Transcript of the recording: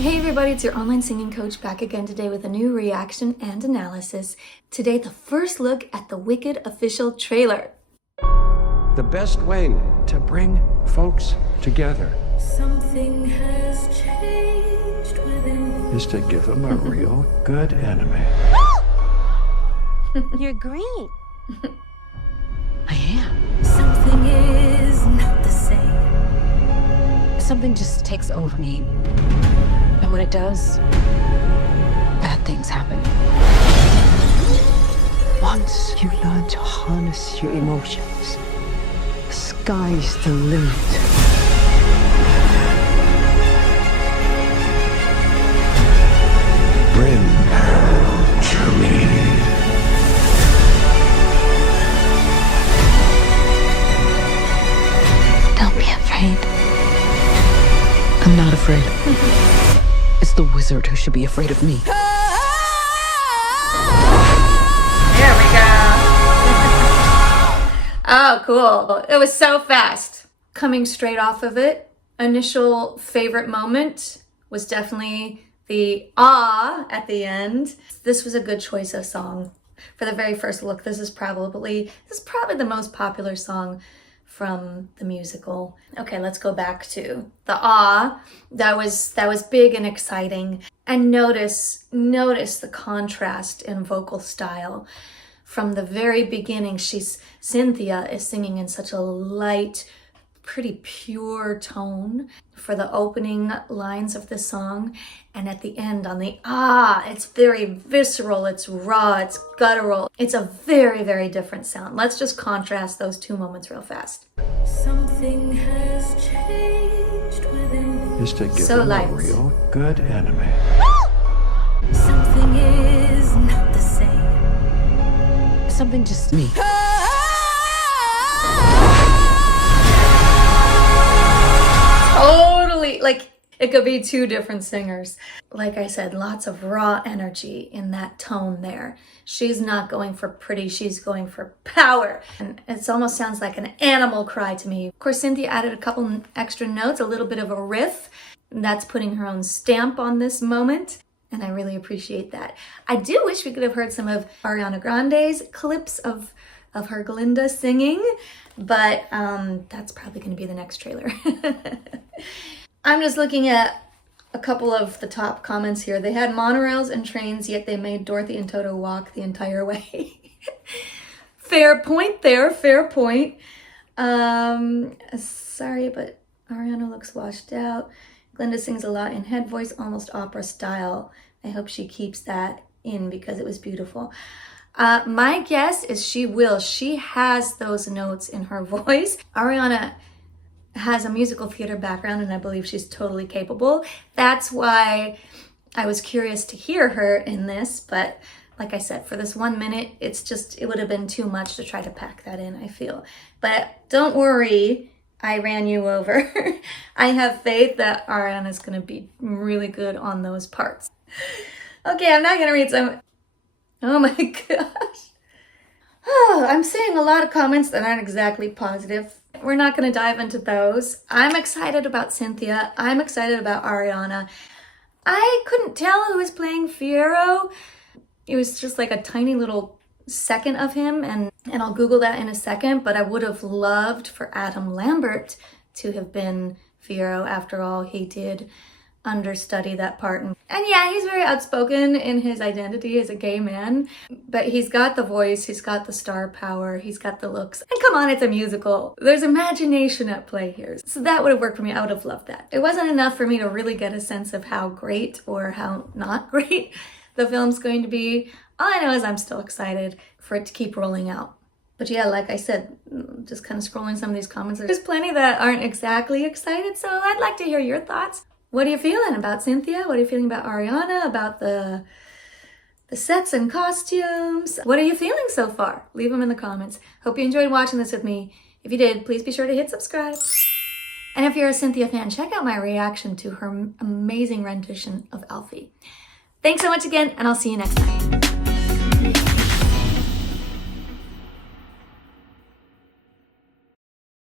Hey everybody, it's your online singing coach back again today with a new reaction and analysis. Today, the first look at the Wicked official trailer. The best way to bring folks together Something has changed within me. is to give them a real good enemy. You're green. I am. Something is not the same. Something just takes over me. And when it does, bad things happen. Once you learn to harness your emotions, the sky's the limit. Bring her to me. Don't be afraid. I'm not afraid. It's the wizard who should be afraid of me. There we go. Oh, cool. It was so fast. Coming straight off of it, initial favorite moment was definitely the ah at the end. This was a good choice of song. For the very first look, this is probably the most popular song from the musical. Okay, let's go back to the ah. That was big and exciting. And notice the contrast in vocal style. From the very beginning, Cynthia is singing in such a light, pretty pure tone for the opening lines of the song. And at the end on the ah, it's very visceral, it's raw, it's guttural. It's a very, very different sound. Let's just contrast those two moments real fast. Something has changed within me. Is to give So them light. a real good enemy. Something is not the same. Something just me. Totally, like it could be two different singers. Like I said, lots of raw energy in that tone there. She's not going for pretty, she's going for power. And it almost sounds like an animal cry to me. Of course, Cynthia added a couple extra notes, a little bit of a riff. That's putting her own stamp on this moment. And I really appreciate that. I do wish we could have heard some of Ariana Grande's clips of her Glinda singing, but that's probably going to be the next trailer. I'm just looking at a couple of the top comments here. They had monorails and trains, yet they made Dorothy and Toto walk the entire way. Fair point there, fair point. Sorry, but Ariana looks washed out. Glinda sings a lot in head voice, almost opera style. I hope she keeps that in because it was beautiful. My guess is she will. She has those notes in her voice. Ariana has a musical theater background and I believe she's totally capable. That's why I was curious to hear her in this, but like I said, for this 1 minute, it would have been too much to try to pack that in, I feel. But don't worry, I ran you over. I have faith that Ariana's gonna be really good on those parts. Okay, I'm not gonna read some. Oh my gosh. Oh, I'm seeing a lot of comments that aren't exactly positive. We're not gonna dive into those. I'm excited about Cynthia. I'm excited about Ariana. I couldn't tell who was playing Fiyero. It was just like a tiny little second of him, and I'll Google that in a second, but I would have loved for Adam Lambert to have been Fiyero. After all, he did understudy that part. And yeah, he's very outspoken in his identity as a gay man, but he's got the voice, he's got the star power, he's got the looks. And come on, it's a musical. There's imagination at play here. So that would have worked for me. I would have loved that. It wasn't enough for me to really get a sense of how great or how not great the film's going to be. All I know is I'm still excited for it to keep rolling out. But yeah, like I said, just kind of scrolling some of these comments, there's plenty that aren't exactly excited, so I'd like to hear your thoughts. What are you feeling about Cynthia? What are you feeling about Ariana? About the sets and costumes? What are you feeling so far? Leave them in the comments. Hope you enjoyed watching this with me. If you did, please be sure to hit subscribe. And if you're a Cynthia fan, check out my reaction to her amazing rendition of Alfie. Thanks so much again, and I'll see you next time.